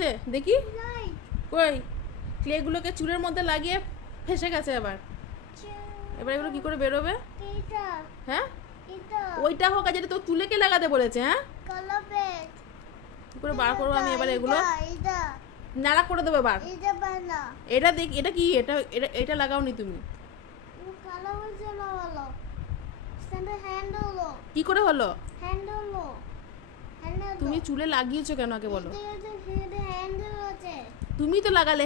হয়েছে দেখি কই ক্লেগুলোকে চুলের মধ্যে লাগিয়ে ফেসে গেছে এবার এগুলো কি করে বেরোবে? হ্যাঁ ওইটা হোক আর যেটা তোর চুলে কে লাগাতে বলেছে? হ্যাঁ কি করে বার করবো আমি এবার এগুলো? নাড়া করে দেবে বার। এটা দেখ এটা কি এটা এটা এটা লাগাওনি তুমি? কি করে হলো? তুমি চুলে লাগিয়েছো কেন আগে বলো? তুমি তো লাগালে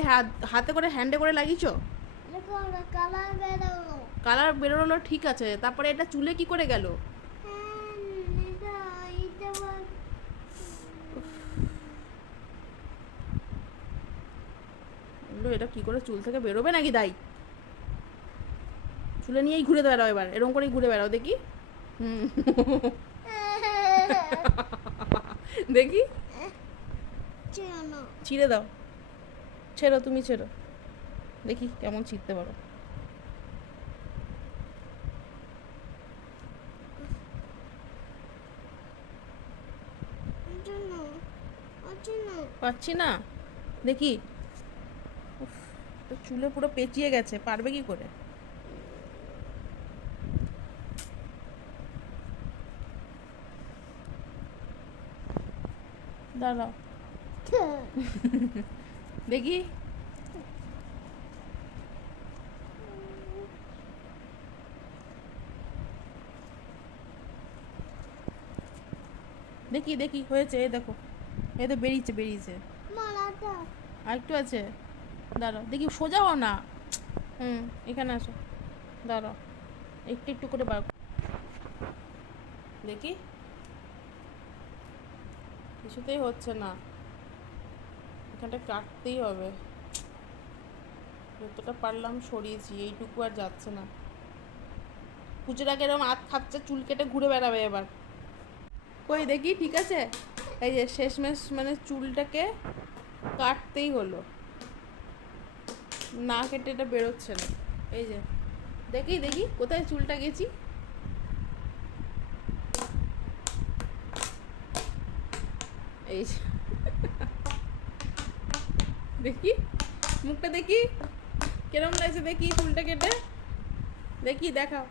হাতে করে হ্যান্ডে করে লাগিয়েছো। কালার বেরোলো ঠিক আছে, তারপরে এটা চুলে কি করে গেল? এটা কি করে চুল থেকে বেরোবে নাকি? দাই চুলে নিয়েই ঘুরে বেড়াও এবার, এরকম করেই ঘুরে বেড়াও দেখি। দেখি ছিঁড়ে দাও, ছেড়ো তুমি ছেড়ো, দেখি কেমন ছিঁড়তে পারো। পাচ্ছি না দেখি। চুলে পুরো পেঁচিয়ে গেছে, পারবে কি করে? দাঁড়াও দেখি। দেখি দেখি হয়েছে, এই দেখো এই তো বেরিয়েছে বেরিয়েছে, আর একটু আছে। দাঁড়াও দেখি, সোজা হও না। এখানে আসো, দাঁড়াও একটু একটু করে বার দেখি। কিছুতেই হচ্ছে না, এখানটা কাটতেই হবে। যতটা পারলাম সরিয়েছি, এইটুকু আর যাচ্ছে না। কুচেরাকে এরকম হাত খাচ্ছে, চুল কেটে ঘুরে বেড়াবে এবার। কই দেখি ঠিক আছে, এই যে শেষমেশ মানে চুলটাকে কাটতেই হলো, না কেটে এটা বেরোচ্ছে না। এই যে দেখি দেখি কোথায় চুলটা গেছি। এই যে দেখি মুখটা দেখি কিরম লাগছে, দেখি চুলটা কেটে দেখি, দেখাও।